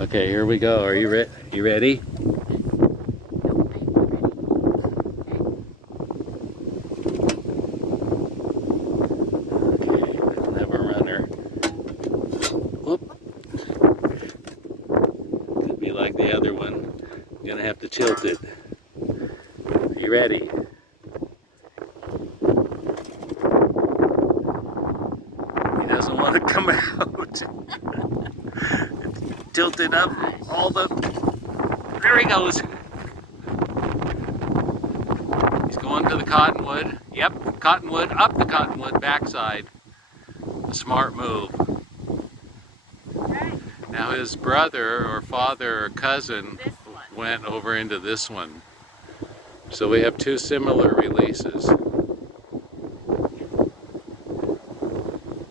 Okay, here we go. Are you ready? You ready? Okay, we'll have a runner. Whoop. Could be like the other one. You're gonna have to tilt it. Are you ready? He doesn't want to come out. Tilt it up all the... There he goes. He's going to the cottonwood. Yep, cottonwood, up the cottonwood, backside. A smart move. Now his brother or father or cousin went over into this one. So we have two similar releases.